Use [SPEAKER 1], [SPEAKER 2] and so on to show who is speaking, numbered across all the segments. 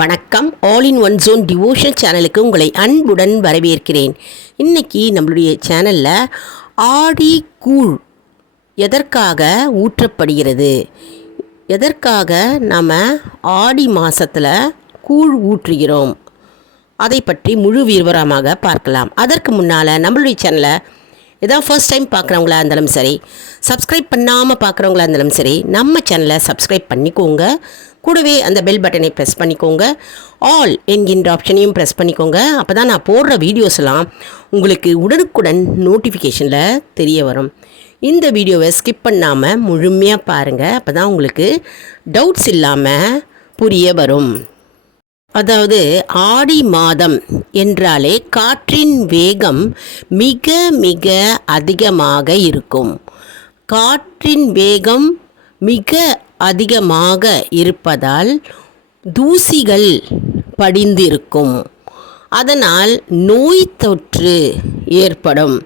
[SPEAKER 1] வணக்கம். All in one zone devotion சேனலுக்கு உங்களை அன்புடன் வரவேற்கிறேன். இன்றைக்கி நம்மளுடைய சேனலில் ஆடி கூழ் எதற்காக ஊற்றப்படுகிறது? எதற்காக நாம் ஆடி மாதத்தில் கூழ் ஊற்றுகிறோம்? அதை பற்றி முழு விவரமாக பார்க்கலாம். அதற்கு முன்னால் நம்மளுடைய சேனலை இதான் ஃபர்ஸ்ட் டைம் பார்க்குறவங்களா இருந்தாலும் சரி சப்ஸ்கிரைப் பண்ணாமல் பார்க்குறவங்களா இருந்தாலும் சரி நம்ம சேனலை சப்ஸ்கிரைப் பண்ணிக்கோங்க. கூடவே அந்த பெல் பட்டனை ப்ரெஸ் பண்ணிக்கோங்க. ஆல் என்கின்ற ஆப்ஷனையும் ப்ரெஸ் பண்ணிக்கோங்க. அப்போ தான் நான் போடுற வீடியோஸ் எல்லாம் உங்களுக்கு உடனுக்குடன் நோட்டிஃபிகேஷனில் தெரிய வரும். இந்த வீடியோவை ஸ்கிப் பண்ணாமல் முழுமையாக பாருங்கள் அப்போ தான் உங்களுக்கு டவுட்ஸ் இல்லாமல் புரிய வரும். அதாவது ஆடி மாதம் என்றாலே காற்றின் வேகம் மிக மிக அதிகமாக இருக்கும். காற்றின் வேகம் மிக அதிகமாக இருப்பதால் தூசிகள் படிந்திருக்கும். அதனால் நோய் தொற்று ஏற்படும்.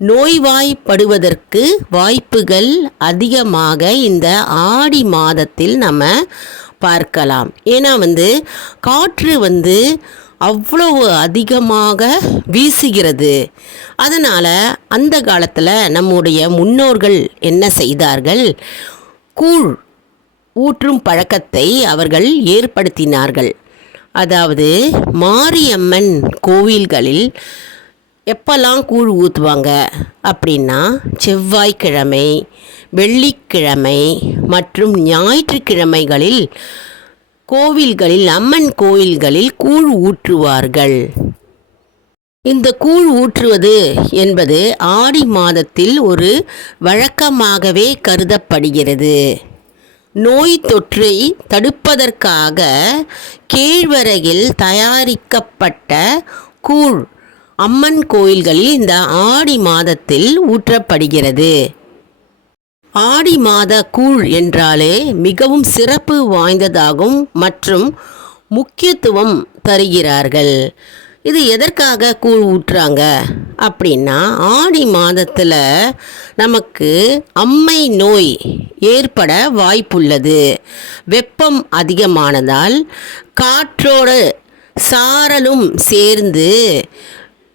[SPEAKER 1] நோய்வாய்ப்படுவதற்கு வாய்ப்புகள் அதிகமாக இந்த ஆடி மாதத்தில் நம்ம பார்க்கலாம். ஏன்னா வந்து காற்று வந்து அவ்வளவு அதிகமாக வீசுகிறது. அதனால் அந்த காலத்தில் நம்முடைய முன்னோர்கள் என்ன செய்தார்கள்? கூழ் ஊற்றும் பழக்கத்தை அவர்கள் ஏற்படுத்தினார்கள். அதாவது மாரியம்மன் கோவில்களில் எப்போல்லாம் கூழ் ஊற்றுவாங்க அப்படின்னா செவ்வாய்க்கிழமை வெள்ளிக்கிழமை மற்றும் ஞாயிற்றுக்கிழமைகளில் கோவில்களில் அம்மன் கோயில்களில் கூழ் ஊற்றுவார்கள். இந்த கூழ் ஊற்றுவது என்பது ஆடி மாதத்தில் ஒரு வழக்கமாகவே கருதப்படுகிறது. நோய் தொற்றை தடுப்பதற்காக கேழ்வரகில் தயாரிக்கப்பட்ட கூழ் அம்மன் கோயில்களில் இந்த ஆடி மாதத்தில் ஊற்றப்படுகிறது. ஆடி மாத கூழ் என்றாலே மிகவும் சிறப்பு வாய்ந்ததாகும் மற்றும் முக்கியத்துவம் தருகிறார்கள். இது எதற்காக கூழ் ஊற்றுறாங்க? அப்படின்னா ஆடி மாதத்தில் நமக்கு அம்மை நோய் ஏற்பட வாய்ப்புள்ளது. வெப்பம் அதிகமானதால் காற்றோடு சாரலும் சேர்ந்து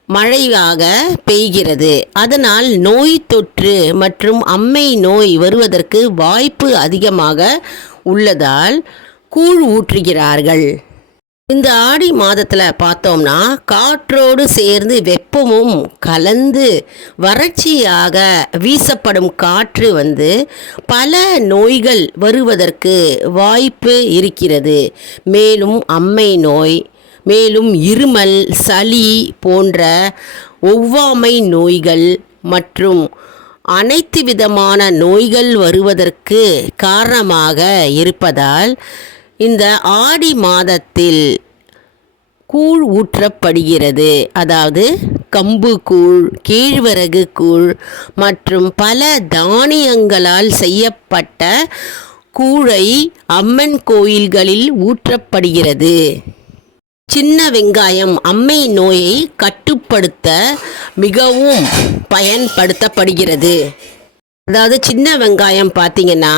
[SPEAKER 1] மழையாக பெய்கிறது. அதனால் நோய் தொற்று மற்றும் அம்மை நோய் வருவதற்கு வாய்ப்பு அதிகமாக உள்ளதால் கூழ் ஊற்றுகிறார்கள். இந்த ஆடி மாதத்தில் பார்த்தோம்னா காற்றோடு சேர்ந்து வெப்பமும் கலந்து வறட்சியாக வீசப்படும் காற்று வந்து பல நோய்கள் வருவதற்கு வாய்ப்பு இருக்கிறது. மேலும் அம்மை நோய் மேலும் இருமல் சளி போன்ற ஒவ்வாமை நோய்கள் மற்றும் அனைத்து விதமான நோய்கள் வருவதற்கு காரணமாக இருப்பதால் இந்த ஆடி மாதத்தில் கூழ் ஊற்றப்படுகிறது. அதாவது கம்பு கூழ் கேழ்வரகு கூழ் மற்றும் பல தானியங்களால் செய்யப்பட்ட கூழை அம்மன் கோயில்களில் ஊற்றப்படுகிறது. சின்ன வெங்காயம் அம்மை நோயை கட்டுப்படுத்த மிகவும் பயன்படுத்தப்படுகிறது. அதாவது சின்ன வெங்காயம் பார்த்தீங்கன்னா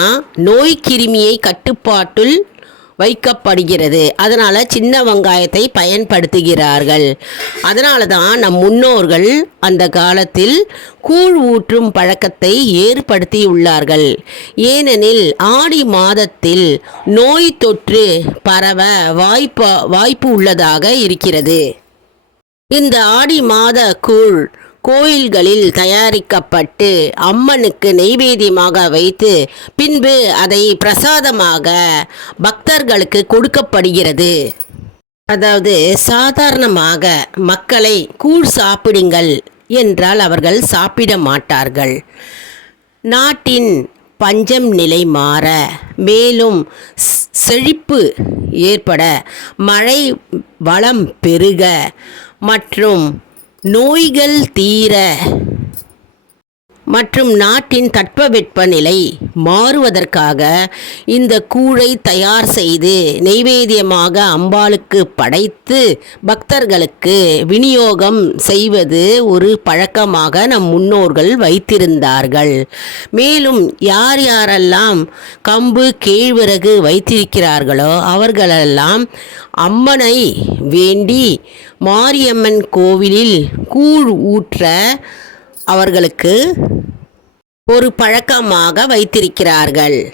[SPEAKER 1] நோய் கிருமியை கட்டுப்பாட்டுள் வைக்கப்படுகிறது. அதனால் சின்ன வெங்காயத்தை பயன்படுத்துகிறார்கள். அதனால தான் நம் முன்னோர்கள் அந்த காலத்தில் கூழ் ஊற்றும் பழக்கத்தை ஏற்படுத்தியுள்ளார்கள் ஏனெனில் ஆடி மாதத்தில் நோய் தொற்று பரவ வாய்ப்பு வாய்ப்பு உள்ளதாக இருக்கிறது. இந்த ஆடி மாத கூழ் கோயில்களில் தயாரிக்கப்பட்டு அம்மனுக்கு நெய்வேதியமாக வைத்து பின்பு அதை பிரசாதமாக பக்தர்களுக்கு கொடுக்கப்படுகிறது. அதாவது சாதாரணமாக மக்களை கூழ் சாப்பிடுங்கள் என்றால் அவர்கள் சாப்பிட மாட்டார்கள். நாட்டின் பஞ்சம் நிலை மாற மேலும் செழிப்பு ஏற்பட மழை வளம் பெருக மற்றும் நோய்கள் தீர மற்றும் நாட்டின் தட்பவெப்பநிலை மாறுவதற்காக இந்த கூழை தயார் செய்து நெய்வேத்தியமாக அம்பாளுக்கு படைத்து பக்தர்களுக்கு விநியோகம் செய்வது ஒரு பழக்கமாக நம் முன்னோர்கள் வைத்திருந்தார்கள். மேலும் யார் யாரெல்லாம் கம்பு கேழ்வரகு வைத்திருக்கிறார்களோ அவர்களெல்லாம் அம்மனை வேண்டி மாரியம்மன் கோவிலில் கூழ் ஊற்ற அவர்களுக்கு ஒரு பழக்கமாக வைத்திருக்கிறார்கள்.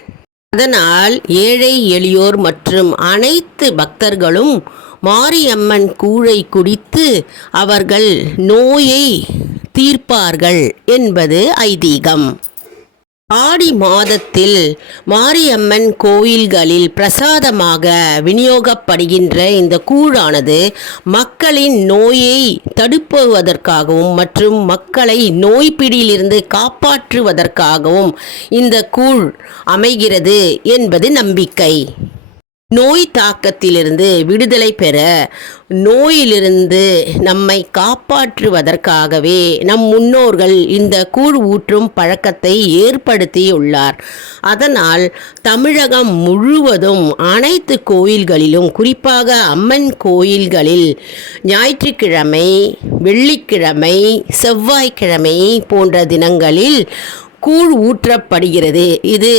[SPEAKER 1] அதனால் ஏழை எளியோர் மற்றும் அனைத்து பக்தர்களும் மாரியம்மன் கூழை குடித்து அவர்கள் நோயை தீர்ப்பார்கள் என்பது ஐதீகம். ஆடி மாதத்தில் மாரியம்மன் கோயில்களில் பிரசாதமாக விநியோகப்படுகின்ற இந்த கூழானது மக்களின் நோயை தடுப்புவதற்காகவும் மற்றும் மக்களை நோய் பிடியிலிருந்து காப்பாற்றுவதற்காகவும் இந்த கூழ் அமைகிறது என்பது நம்பிக்கை. நோய் தாக்கத்திலிருந்து விடுதலை பெற நோயிலிருந்து நம்மை காப்பாற்றுவதற்காகவே நம் முன்னோர்கள் இந்த கூழ் ஊற்றும் பழக்கத்தை ஏற்படுத்தியுள்ளார். அதனால் தமிழகம் முழுவதும் அனைத்து கோயில்களிலும் குறிப்பாக அம்மன் கோயில்களில் ஞாயிற்றுக்கிழமை வெள்ளிக்கிழமை செவ்வாய்க்கிழமை போன்ற தினங்களில் கூழ் ஊற்றப்படுகிறது. இது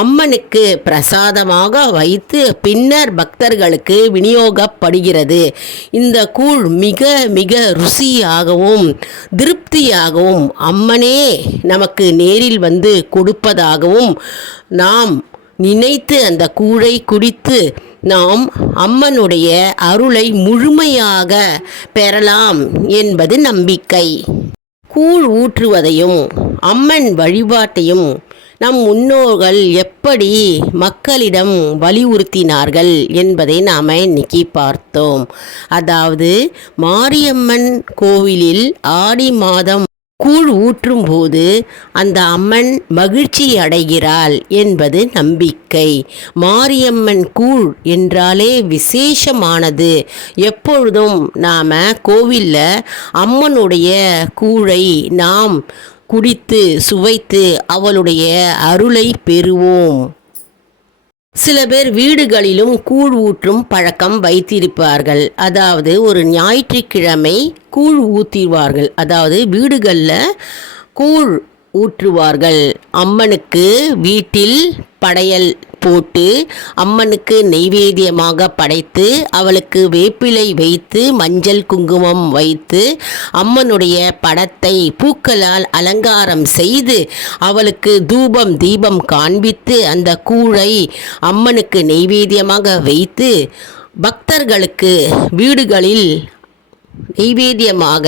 [SPEAKER 1] அம்மனுக்கு பிரசாதமாக வைத்து பின்னர் பக்தர்களுக்கு விநியோகப்படுகிறது. இந்த கூழ் மிக மிக ருசியாகவும் திருப்தியாகவும் அம்மனே நமக்கு நேரில் வந்து கொடுப்பதாகவும் நாம் நினைத்து அந்த கூழை குடித்து நாம் அம்மனுடைய அருளை முழுமையாக பெறலாம் என்பது நம்பிக்கை. கூழ் ஊற்றுவதையும் அம்மன் வழிபாட்டையும் நம் முன்னோர்கள் எப்படி மக்களிடம் வலியுறுத்தினார்கள் என்பதை நாம் இன்னைக்கு பார்த்தோம். அதாவது மாரியம்மன் கோவிலில் ஆடி மாதம் கூழ் ஊற்றும் போது அந்த அம்மன் மகிழ்ச்சி அடைகிறாள் என்பது நம்பிக்கை. மாரியம்மன் கூழ் என்றாலே விசேஷமானது. எப்பொழுதும் நாம் கோவிலில் அம்மனுடைய கூழை நாம் குடித்து சுவைத்து அவளுடைய அருளை பெறுவோம். சில பேர் வீடுகளிலும் கூழ் ஊற்றும் பழக்கம் வைத்திருப்பார்கள். அதாவது ஒரு ஞாயிற்றுக்கிழமை கூழ் ஊற்றிடுவார்கள் அதாவது வீடுகளில் கூழ் ஊற்றுவார்கள். அம்மனுக்கு வீட்டில் படையல் போட்டு அம்மனுக்கு நெய்வேத்தியமாக படைத்து அவளுக்கு வேப்பிலை வைத்து மஞ்சள் குங்குமம் வைத்து அம்மனுடைய படத்தை பூக்களால் அலங்காரம் செய்து அவளுக்கு தூபம் தீபம் காண்பித்து அந்த கூழை அம்மனுக்கு நெய்வேத்தியமாக வைத்து பக்தர்களுக்கு வீடுகளில் நெய்வேத்தியமாக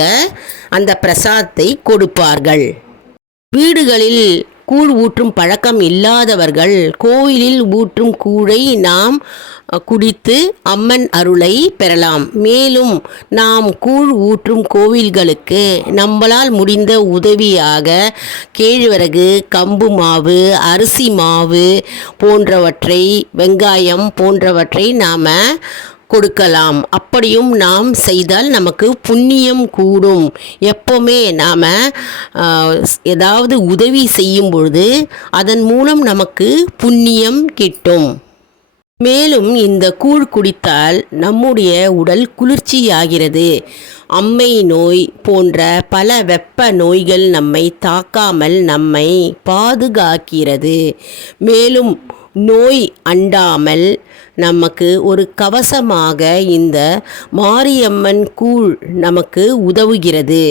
[SPEAKER 1] அந்த பிரசாதத்தை கொடுப்பார்கள். வீடுகளில் கூழ் ஊற்றும் பழக்கம் இல்லாதவர்கள் கோயிலில் ஊற்றும் கூழை நாம் குடித்து அம்மன் அருளை பெறலாம். மேலும் நாம் கூழ் ஊற்றும் கோவில்களுக்கு நம்மளால் முடிந்த உதவியாக கேழ்வரகு கம்பு மாவு அரிசி மாவு போன்றவற்றை வெங்காயம் போன்றவற்றை நாம் கொடுக்கலாம். அப்படியும் நாம் செய்தால் நமக்கு புண்ணியம் கூடும். எப்போவுமே நாம் ஏதாவது உதவி செய்யும் பொழுது அதன் மூலம் நமக்கு புண்ணியம் கிட்டும். மேலும் இந்த கூழ் குடித்தால் நம்முடைய உடல் குளிர்ச்சியாகிறது. அம்மை நோய் போன்ற பல வெப்ப நோய்கள் நம்மை தாக்காமல் நம்மை பாதுகாக்கிறது. மேலும் நோய் அண்டாமல் நமக்கு ஒரு கவசமாக இந்த மாரியம்மன் கூழ் நமக்கு உதவுகிறது.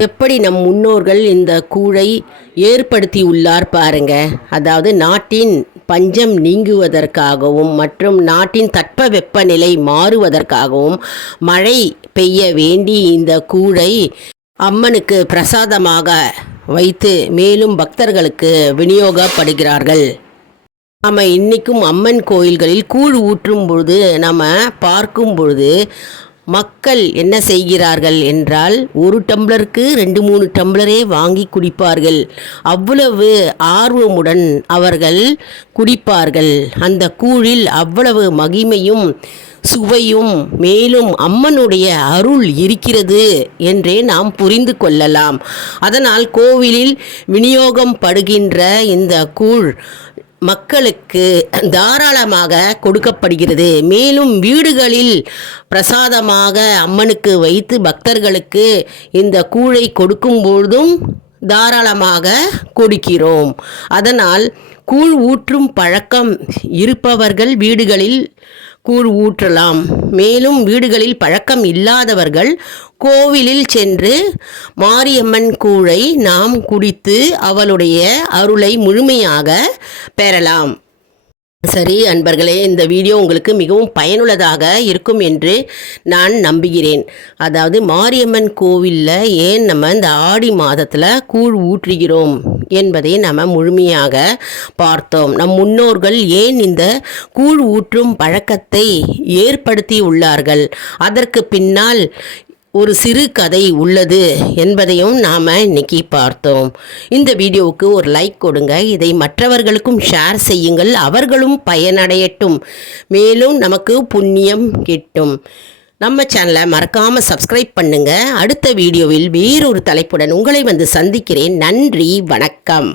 [SPEAKER 1] எப்படி நம் முன்னோர்கள் இந்த கூழை ஏற்படுத்தி உள்ளார் பாருங்க. அதாவது நாட்டின் பஞ்சம் நீங்குவதற்காகவும் மற்றும் நாட்டின் தட்பவெப்பநிலை மாறுவதற்காகவும் மழை பெய்ய வேண்டி இந்த கூழை அம்மனுக்கு பிரசாதமாக வைத்து மேலும் பக்தர்களுக்கு விநியோகப்படுகிறார்கள். நாம் இன்றைக்கும் அம்மன் கோயில்களில் கூழ் ஊற்றும் பொழுது நம்ம பார்க்கும் பொழுது மக்கள் என்ன செய்கிறார்கள் என்றால் ஒரு டம்ளருக்கு ரெண்டு மூணு டம்ளரே வாங்கி குடிப்பார்கள். அவ்வளவு ஆர்வமுடன் அவர்கள் குடிப்பார்கள். அந்த கூழில் அவ்வளவு மகிமையும் சுவையும் மேலும் அம்மனுடைய அருள் இருக்கிறது என்றே நாம் புரிந்து கொள்ளலாம். அதனால் கோவிலில் விநியோகம் படுகின்ற இந்த கூழ் மக்களுக்கு தாராளமாக கொடுக்கப்படுகிறது. மேலும் வீடுகளில் பிரசாதமாக அம்மனுக்கு வைத்து பக்தர்களுக்கு இந்த கூழை கொடுக்கும்பொழுதும் தாராளமாக கொடுக்கிறோம். அதனால் கூழ் ஊற்றும் பழக்கம் இருப்பவர்கள் வீடுகளில் கூழ் ஊற்றலாம் மேலும் வீடுகளில் பழக்கம் இல்லாதவர்கள் கோவிலில் சென்று மாரியம்மன் கூழை நாம் குடித்து அவளுடைய அருளை முழுமையாக பெறலாம். சரி அன்பர்களே இந்த வீடியோ உங்களுக்கு மிகவும் பயனுள்ளதாக இருக்கும் என்று நான் நம்புகிறேன். அதாவது மாரியம்மன் கோவிலில் ஏன் நம்ம இந்த ஆடி மாதத்தில் கூழ் ஊற்றுகிறோம்? என்பதை நாம் முழுமையாக பார்த்தோம். நம் முன்னோர்கள் ஏன் இந்த கூழ் ஊற்றும் பழக்கத்தை ஏற்படுத்தி உள்ளார்கள்? அதற்கு பின்னால் ஒரு சிறு கதை உள்ளது என்பதையும் நாம் இன்னைக்கு பார்த்தோம். இந்த வீடியோவுக்கு ஒரு லைக் கொடுங்க. இதை மற்றவர்களுக்கும் ஷேர் செய்யுங்கள். அவர்களும் பயனடையட்டும். மேலும் நமக்கு புண்ணியம் கிட்டும். நம்ம சேனலை மறக்காமல் சப்ஸ்கிரைப் பண்ணுங்கள் அடுத்த வீடியோவில் வேறொரு தலைப்புடன் உங்களை வந்து சந்திக்கிறேன். நன்றி வணக்கம்.